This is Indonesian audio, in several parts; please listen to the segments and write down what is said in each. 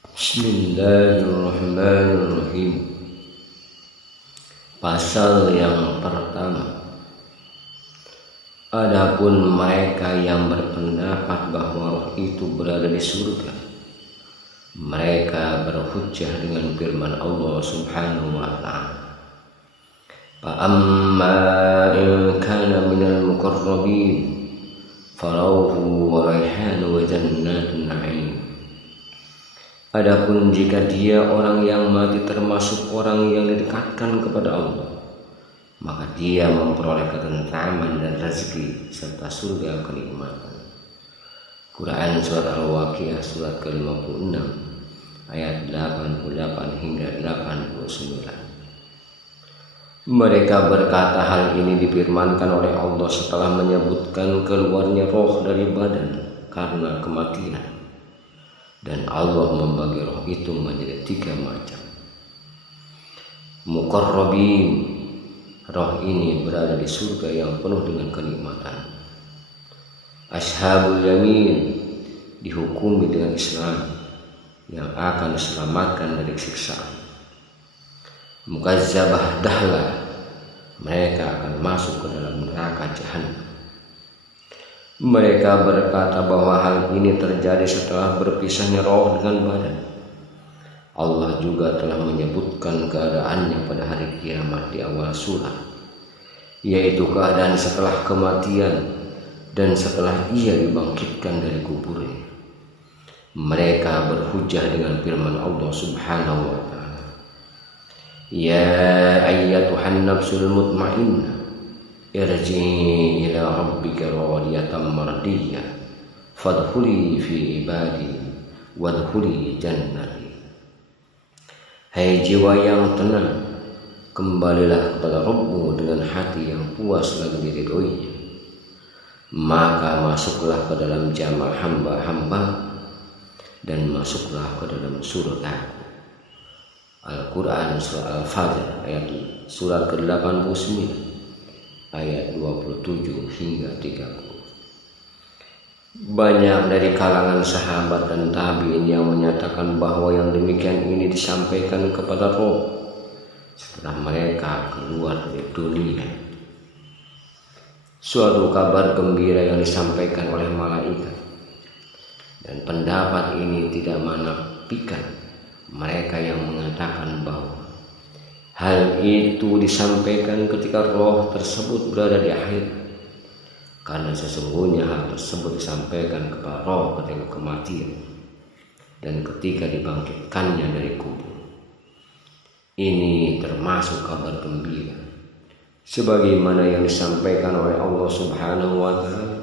Bismillahirrahmanirrahim. Pasal yang pertama. Adapun mereka yang berpendapat bahwa roh itu berada di surga, mereka berhujjah dengan firman Allah Subhanahu wa ta'ala. Fa amma in kana minal muqarrabin farauhu wa raihan wa jannatun na'im. Adapun jika dia orang yang mati termasuk orang yang didekatkan kepada Allah, maka dia memperoleh ketentraman dan rezeki serta surga kenikmatan. Quran surat Al-Waqiah surat ke-56 ayat 88 hingga 89. Mereka berkata hal ini difirmankan oleh Allah setelah menyebutkan keluarnya roh dari badan karena kematian. Dan Allah membagi roh itu menjadi 3 macam. Muqarrabin, roh ini berada di surga yang penuh dengan kenikmatan. Ashabul yamin, dihukumi dengan Islam yang akan diselamatkan dari siksaan. Mukazzabah dahlah, mereka akan masuk ke dalam neraka jahanam. Mereka berkata bahwa hal ini terjadi setelah berpisahnya roh dengan badan. Allah juga telah menyebutkan keadaannya pada hari kiamat di awal surat, yaitu keadaan setelah kematian dan setelah ia dibangkitkan dari kuburnya. Mereka berhujjah dengan firman Allah Subhanahu wa ta'ala. Ya ayyatuhan nafsul mutmainnah, irji'i ila rabbika radiyatan mardiyah fadkhuli fi ibadi wadkhuli jannati. Hai jiwa yang tenang, kembalilah kepada Rabbmu dengan hati yang puas lagi diridhoinya, maka masuklah ke dalam jamal hamba-hamba dan masuklah ke dalam surga. Al-Quran surah Al-Fajr ayat surat ke-89 ayat 27 hingga 30. Banyak dari kalangan sahabat dan tabi'in yang menyatakan bahwa yang demikian ini disampaikan kepada roh setelah mereka keluar dari dunia. Suatu kabar gembira yang disampaikan oleh malaikat, dan pendapat ini tidak menafikan mereka yang mengatakan bahwa hal itu disampaikan ketika roh tersebut berada di akhir, karena sesungguhnya hal tersebut disampaikan kepada roh ketika kematian dan ketika dibangkitkannya dari kubur. Ini termasuk kabar gembira, sebagaimana yang disampaikan oleh Allah Subhanahu wa ta'ala.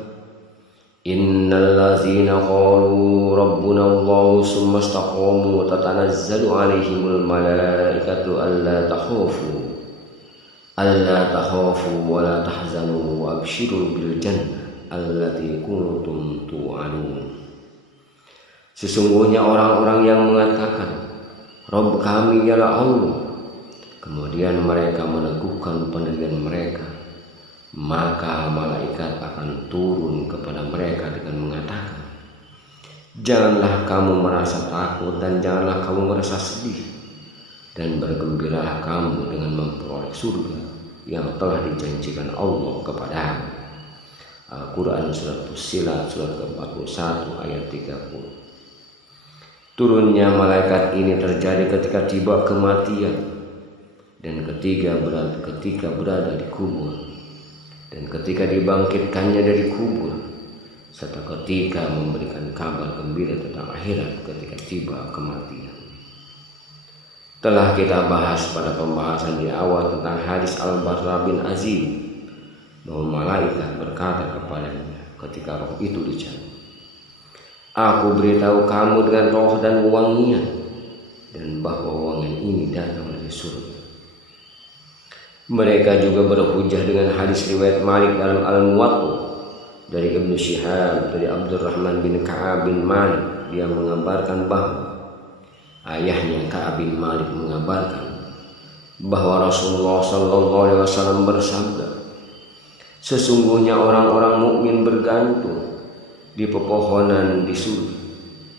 Innal ladzina qalu rabbuna Allah summa istaqamu tatanazzalu alaihimul malaikatu alla takhafu wa la tahzanu wa abshiru bil jannah allati kuntum tu'adun. Sesungguhnya orang-orang yang mengatakan Rabb kami ialah Allah, kemudian mereka meneguhkan pendirian mereka, maka malaikat akan turun kepada mereka dengan mengatakan, janganlah kamu merasa takut dan janganlah kamu merasa sedih, dan bergembiralah kamu dengan memperoleh surga yang telah dijanjikan Allah kepadamu. Al-Quran surat Fussilat surat ke-41 ayat 30. Turunnya malaikat ini terjadi ketika tiba kematian dan ketika berada di kubur, dan ketika dibangkitkannya dari kubur, serta ketika memberikan kabar gembira tentang akhirat ketika tiba kematian. Telah kita bahas pada pembahasan di awal tentang hadis Al-Barra bin Azib bahwa malaikat berkata kepadanya ketika roh itu dicabut, aku beritahu kamu dengan roh dan wangian, dan bahwa wangian ini datang dari surga. Mereka juga berhujjah dengan hadis riwayat Malik dalam Al-Muwatta dari Ibnu Syihab dari Abdurrahman bin Ka'ab bin Malik. Dia mengabarkan bahwa ayahnya Ka'ab bin Malik mengabarkan bahwa Rasulullah SAW bersabda, sesungguhnya orang-orang mukmin bergantung di pepohonan di surga,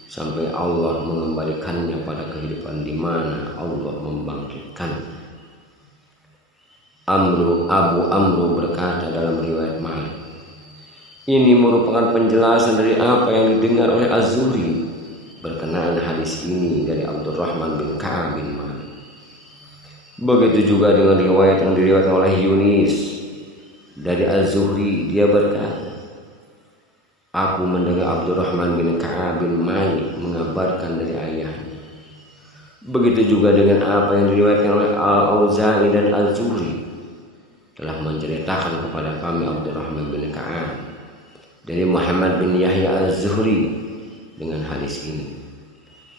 sampai Allah mengembalikannya pada kehidupan di mana Allah membangkitkan. Abu Amru berkata dalam riwayat Malik, ini merupakan penjelasan dari apa yang didengar oleh Az-Zuhri berkenaan hadis ini dari Abdurrahman bin Ka'ab bin Malik. Begitu juga dengan riwayat yang diriwayatkan oleh Yunis dari Az-Zuhri, dia berkata, aku mendengar Abdurrahman bin Ka'ab bin Malik mengabarkan dari ayahnya. Begitu juga dengan apa yang diriwayatkan oleh Al-Auza'i dan Az-Zuhri telah menceritakan kepada kami Abdurrahman bin Ka'ab dari Muhammad bin Yahya Az-Zuhri dengan hadis ini,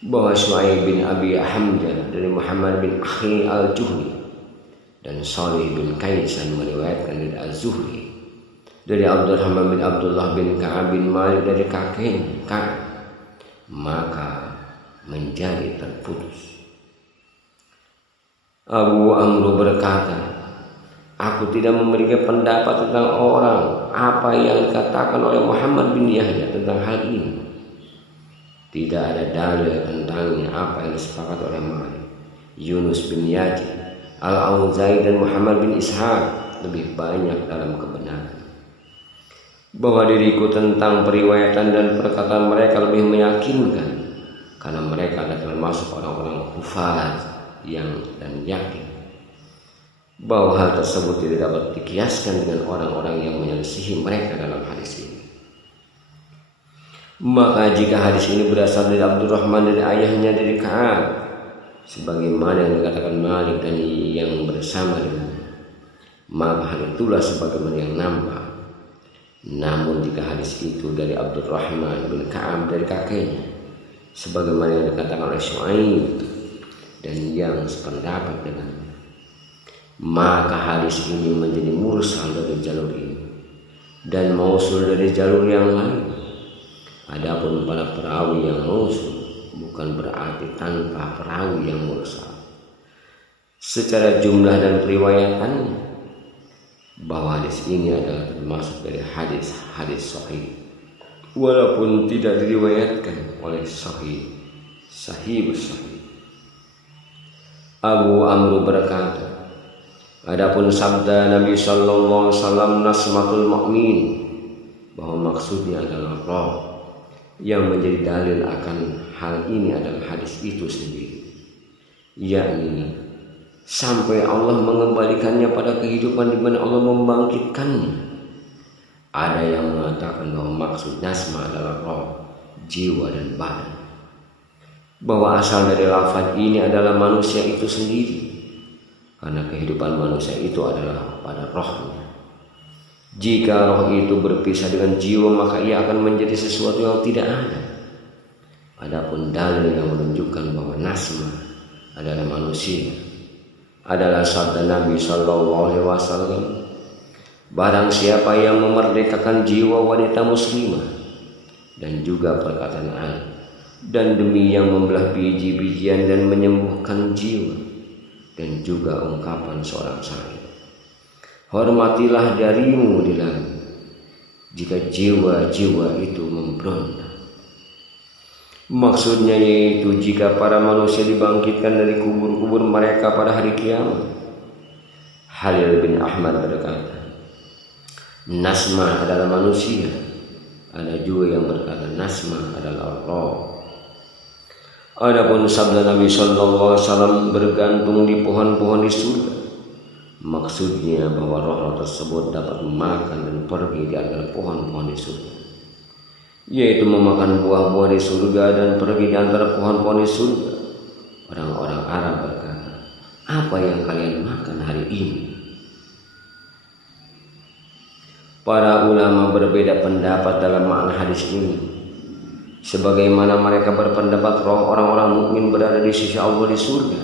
bahwa Syu'aib bin Abi Hamzah dari Muhammad bin Akhi Al-Juhni dan Salih bin Kaisan meriwayatkan dari Az-Zuhri dari Abdurrahman bin Abdullah bin Ka'ab bin Malik dari kakeknya Ka'ab, maka menjadi terputus. Abu Amru berkata, aku tidak memiliki pendapat tentang orang apa yang dikatakan oleh Muhammad bin Yahya tentang hal ini. Tidak ada dalil tentangnya apa yang disepakati oleh Malik, Yunus bin Yazid, Al-Auza'i dan Muhammad bin Ishaq lebih banyak dalam kebenaran. Bahwa diriku tentang periwayatan dan perkataan mereka lebih meyakinkan, karena mereka adalah termasuk orang-orang kufar yang dan yakin bahwa hal tersebut tidak dapat dikiaskan dengan orang-orang yang menyelisihi mereka dalam hadis ini. Maka jika hadis ini berasal dari Abdurrahman dari ayahnya dari Ka'ab, sebagaimana yang dikatakan Malik dan yang bersama dengannya, maka hal itulah sebagaimana yang nampak. Namun jika hadis itu dari Abdurrahman bin Ka'ab dari kakeknya, sebagaimana yang dikatakan oleh Syu'aib dan yang sependapat dengannya, maka hadis ini menjadi mursal dari jalur ini dan mausul dari jalur yang lain. Adapun pada perawi yang mausul bukan berarti tanpa perawi yang mursal. Secara jumlah dan periwayatannya, bahwa hadis ini adalah termasuk dari hadis sahih, walaupun tidak diriwayatkan oleh sahih. Abu Amru berkata, adapun sabda Nabi sallallahu alaihi wasallam nasmatul mu'min, bahwa maksudnya adalah roh, yang menjadi dalil akan hal ini adalah hadis itu sendiri, yakni sampai Allah mengembalikannya pada kehidupan di mana Allah membangkitkannya. Ada yang mengatakan bahwa maksud nasma adalah roh, jiwa dan badan, bahwa asal dari lafaz ini adalah manusia itu sendiri, karena kehidupan manusia itu adalah pada rohnya. Jika roh itu berpisah dengan jiwa, maka ia akan menjadi sesuatu yang tidak ada. Adapun dalil yang menunjukkan bahwa nasma adalah manusia adalah sabda Nabi sallallahu alaihi wasallam, barang siapa yang memerdekakan jiwa wanita muslimah, dan juga perkataan Allah, dan demi yang membelah biji-bijian dan menyembuhkan jiwa, dan juga ungkapan seorang syair, hormatilah darimu di langit jika jiwa-jiwa itu memberontak. Maksudnya yaitu jika para manusia dibangkitkan dari kubur-kubur mereka pada hari kiamat. Halil bin Ahmad berkata, nasma adalah manusia. Ada juga yang berkata nasma adalah roh. Adapun sabda Nabi sallallahu alaihi wasallam bergantung di pohon-pohon di surga, maksudnya bahwa roh-roh tersebut dapat memakan dan pergi di antara pohon-pohon di surga, yaitu memakan buah-buah di surga dan pergi di antara pohon-pohon di surga. Orang-orang Arab berkata, apa yang kalian makan hari ini? Para ulama berbeda pendapat dalam makna hadis ini. Sebagaimana mereka berpendapat roh orang-orang mukmin berada di sisi Allah di surga,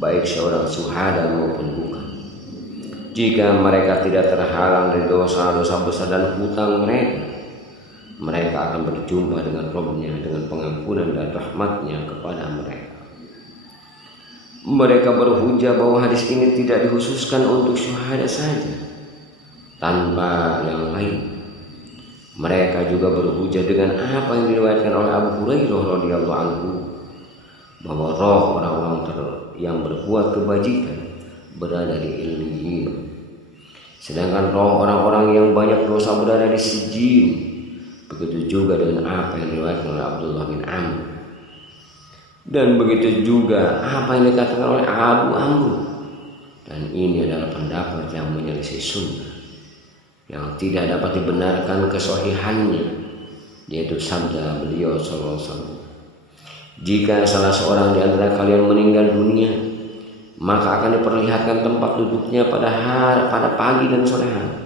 baik seorang syuhada maupun bukan. Jika mereka tidak terhalang dari dosa-dosa besar dan hutang mereka akan berjumpa dengan Rabb-Nya dengan pengampunan dan rahmat-Nya kepada mereka. Mereka berhujah bahwa hadis ini tidak dikhususkan untuk syuhada saja, tanpa yang lain. Mereka juga berhujah dengan apa yang diriwayatkan oleh Abu Hurairah radhiyallahu anhu, bahwa roh orang-orang yang berbuat kebajikan berada di Illiyin, sedangkan roh orang-orang yang banyak dosa berada di Sijjin. Begitu juga dengan apa yang diriwayatkan oleh Abdullah bin Amr, dan begitu juga apa yang dikatakan oleh Abu Amr. Dan ini adalah pendapat yang menyelisih sunnah, yang tidak dapat dibenarkan kesohihannya, yaitu sabda beliau sallallahu alaihi wasallam, jika salah seorang di antara kalian meninggal dunia, maka akan diperlihatkan tempat duduknya pada pagi dan sore hari.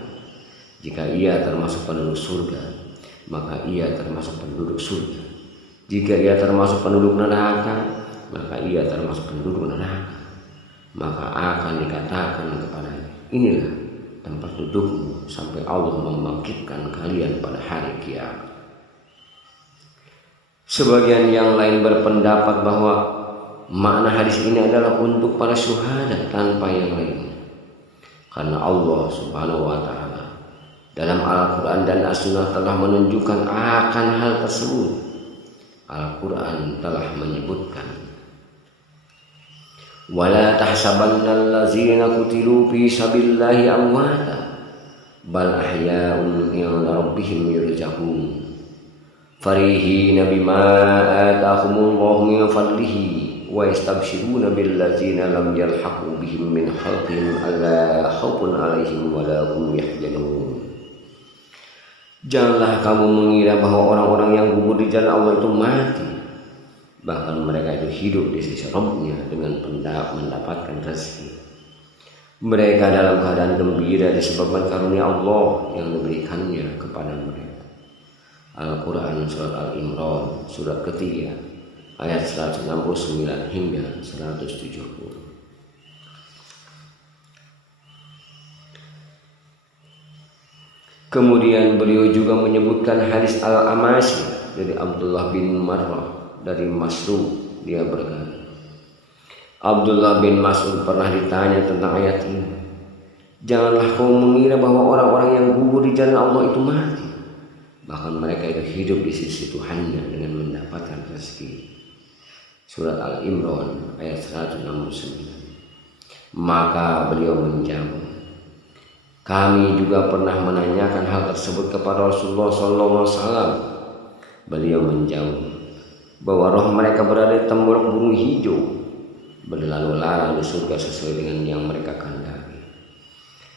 Jika ia termasuk penduduk surga, maka ia termasuk penduduk surga. Jika ia termasuk penduduk neraka, maka ia termasuk penduduk neraka. Maka akan dikatakan kepadanya, inilah tempat dudukmu sampai Allah membangkitkan kalian pada hari kiamat. Sebagian yang lain berpendapat bahwa makna hadis ini adalah untuk para syuhada tanpa yang lain, karena Allah Subhanahu wa Ta'ala dalam Al-Quran dan As-Sunnah telah menunjukkan akan hal tersebut. Al-Quran telah menyebutkan, wala tahsabannal ladzina qutilu fi sabilillahi amwata bal ahya'un 'inda rabbihim yurzaqun farihina bima atahumullahu min fadlihi wa yastabshiruna bil ladzina lam yalhaqu bihim min khalqihim alla khaufun 'alaihim wa la hum yahzanun. Janganlah kamu mengira bahwa orang-orang yang gugur di jalan Allah itu mati, bahkan mereka itu hidup di sisi Rabbnya dengan mendapatkan rezeki. Mereka dalam keadaan gembira disebabkan karunia Allah yang diberikannya kepada mereka. Al-Quran surat Al-Imran surat ketiga ayat 169 hingga 170. Kemudian beliau juga menyebutkan hadis Al-Amasi dari Abdullah bin Marrah dari Masruq. Dia berkata, Abdullah bin Mas'ud pernah ditanya tentang ayat ini, janganlah kau mengira bahwa orang-orang yang gugur di jalan Allah itu mati, bahkan mereka itu hidup di sisi Tuhannya dengan mendapatkan rezeki. Surat Al-Imran ayat 169. Maka beliau menjawab, kami juga pernah menanyakan hal tersebut kepada Rasulullah SAW. Beliau menjawab bahwa roh mereka berada di tembok gunung hijau, berlalu lalang di surga sesuai dengan yang mereka kehendaki.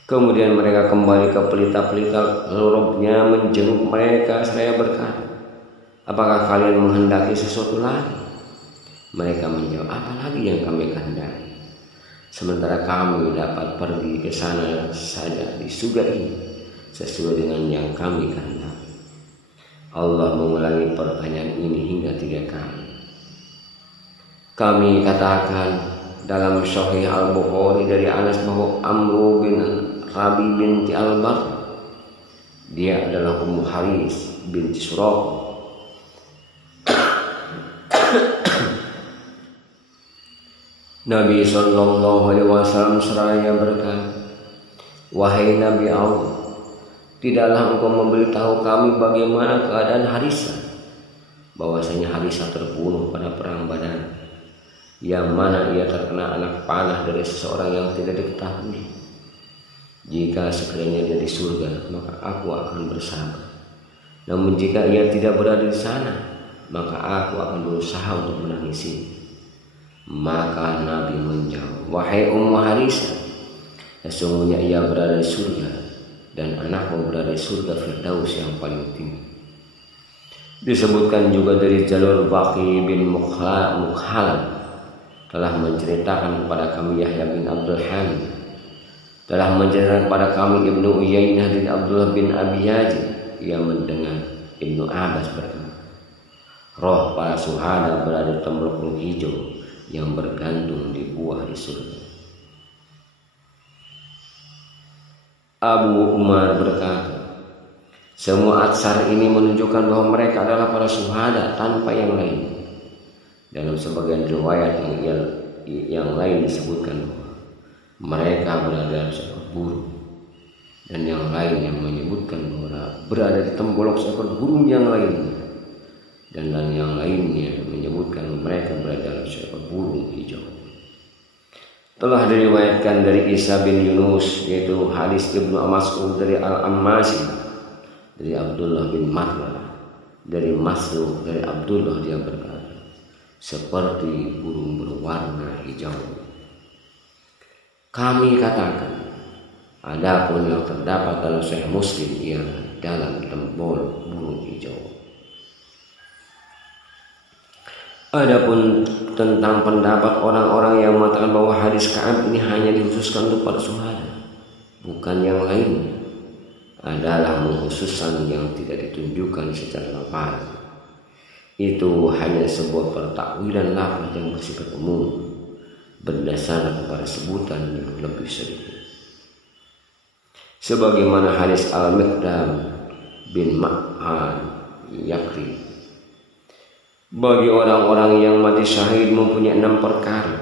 Kemudian mereka kembali ke pelita-pelita, lalu Rabbnya menjenguk mereka seraya berkata, apakah kalian menghendaki sesuatu lagi? Mereka menjawab, apa lagi yang kami kehendaki? Sementara kami dapat pergi ke sana saja di surga ini sesuai dengan yang kami kehendaki. Allah mengulangi pertanyaan ini hingga 3 kali. Kami katakan dalam Sahih Al-Bukhari dari Anas bahwa Amru bin Rabi binti Al-Bar, dia adalah Ummu Haris binti Suraq. Nabi sallallahu alaihi wasallam seraya berkata, wahai Nabi Allah, tidaklah engkau memberitahu kami bagaimana keadaan Harisah, bahwasanya Harisah terbunuh pada perang Badar, yang mana ia terkena anak panah dari seseorang yang tidak diketahui. Jika sekiranya dia di surga, maka aku akan bersabar. Namun jika ia tidak berada di sana, maka aku akan berusaha untuk menangisinya. Maka Nabi menjawab, wahai Ummu Harisah, sesungguhnya ia berada di surga dan anakmu berada di surga Firdaus yang paling tinggi. Disebutkan juga dari jalur Baqi bin Mukhalad telah menceritakan kepada kami Yahya bin Abdul Hamid, telah menceritakan kepada kami Ibnu Uyainah dari Abdullah bin Abi Yazid yang mendengar Ibnu Abbas berkata, roh para syuhada berada di tembok gunung hijau yang bergantung di buah di surga. Abu Umar berkata, semua atsar ini menunjukkan bahwa mereka adalah para syuhada tanpa yang lain. Dalam sebagian riwayat yang lain disebutkan bahwa mereka berada di sebuah guru. dan yang lain yang menyebutkan bahwa berada di tembolok seekor burung yang lainnya, dan yang lainnya menyebutkan mereka berada dalam seekor burung hijau. Telah diriwayatkan dari Isa bin Yunus, yaitu hadis Ibnu Mas'ud dari Al-Ammasi, dari Abdullah bin Marwah, dari Masruq, dari Abdullah, dia berkata, seperti burung berwarna hijau. Kami katakan, adapun yang terdapat dalam Sahih Muslim ialah dalam tembolok burung hijau. Adapun tentang pendapat orang-orang yang mengatakan bahwa hadis Ka'ab ini hanya dikhususkan untuk para syuhada, bukan yang lainnya, adalah mengkhususkan yang tidak ditunjukkan secara lafaz. Itu hanya sebuah pertakwilan lafaz yang bersifat umum berdasarkan pada sebutan yang lebih sedikit. Sebagaimana hadis Al-Miqdam bin Ma'an Yakri, bagi orang-orang yang mati syahid mempunyai 6 perkara.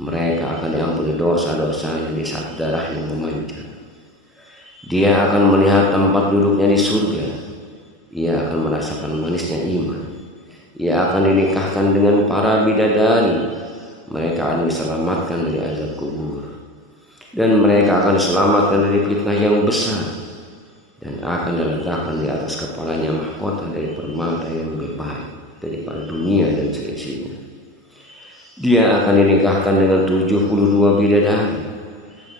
Mereka akan diampuni dosa-dosanya di saat darahnya memancar. Dia akan melihat tempat duduknya di surga. Ia akan merasakan manisnya iman. Ia akan dinikahkan dengan para bidadari. Mereka akan diselamatkan dari azab kubur. Dan mereka akan diselamatkan dari fitnah yang besar. Dan akan diletakkan di atas kepalanya mahkota dari permata yang lebih baik daripada dunia dan seisinya. Dia akan dinikahkan dengan 72 bidadari,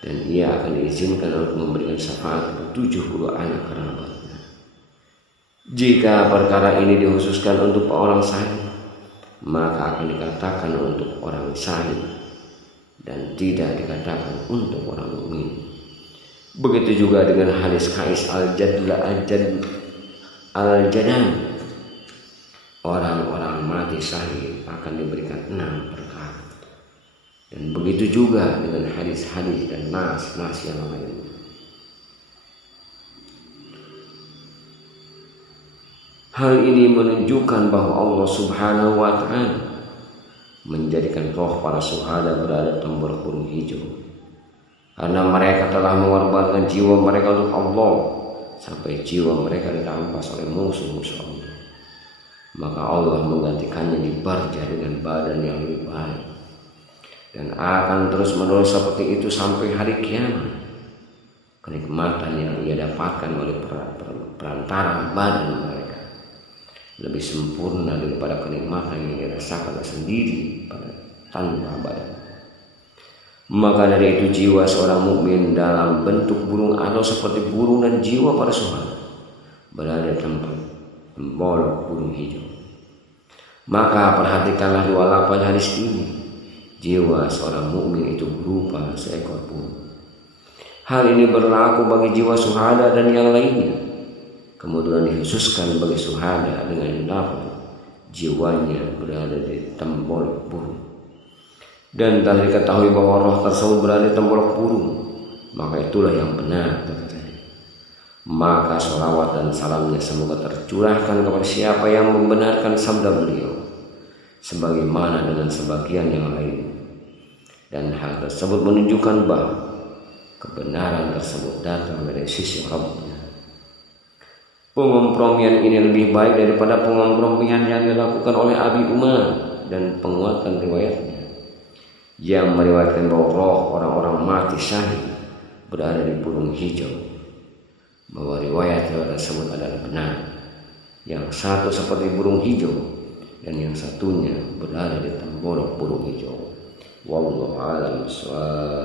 dan ia akan diizinkan untuk memberikan syafaat kepada 70 anak kerabatnya. Jika perkara ini dikhususkan untuk orang syahid, maka akan dikatakan untuk orang syahid dan tidak dikatakan untuk orang mukmin. Begitu juga dengan hadis Qais al-Jadan, orang-orang mati syahid akan diberikan 6 perkara. Dan begitu juga dengan hadis-hadis dan nas yang lainnya. Hal ini menunjukkan bahwa Allah Subhanahu wa ta'ala menjadikan roh para syuhada berada di tembolok burung hijau, karena mereka telah mengorbankan jiwa mereka untuk Allah sampai jiwa mereka dirampas oleh musuh-musuh Allah. Maka Allah menggantikannya di barja dengan badan yang lebih baik, dan akan terus menerus seperti itu sampai hari kiamat. Kenikmatan yang ia dapatkan oleh perantara badan mereka lebih sempurna daripada kenikmatan yang dirasakan sendiri tanpa badan. Maka dari itu jiwa seorang mukmin dalam bentuk burung atau seperti burung dan jiwa para syuhada berada di tempat tembolok burung hijau. Maka perhatikanlah 2 lafaz hadis ini. Jiwa seorang mukmin itu berupa seekor burung. Hal ini berlaku bagi jiwa syuhada dan yang lainnya. Kemudian dikhususkan bagi syuhada dengan lafaz jiwanya berada di tembolok burung. Dan telah diketahui bahwa roh tersebut berada di tembolok burung, maka itulah yang benar terjadi. Maka sholawat dan salamnya semoga tercurahkan kepada siapa yang membenarkan sabda beliau, sebagaimana dengan sebagian yang lain. Dan hal tersebut menunjukkan bahwa kebenaran tersebut datang dari sisi Rabbnya. Pengompromian ini lebih baik daripada pengompromian yang dilakukan oleh Abi Umar dan penguatan riwayatnya, yang meriwayatkan bahwa roh orang-orang mati syahid berada di burung hijau, bahwa riwayat tersebut adalah benar. Yang satu seperti burung hijau dan yang satunya berada di tembolok burung hijau. Wallahu a'lam bishawab.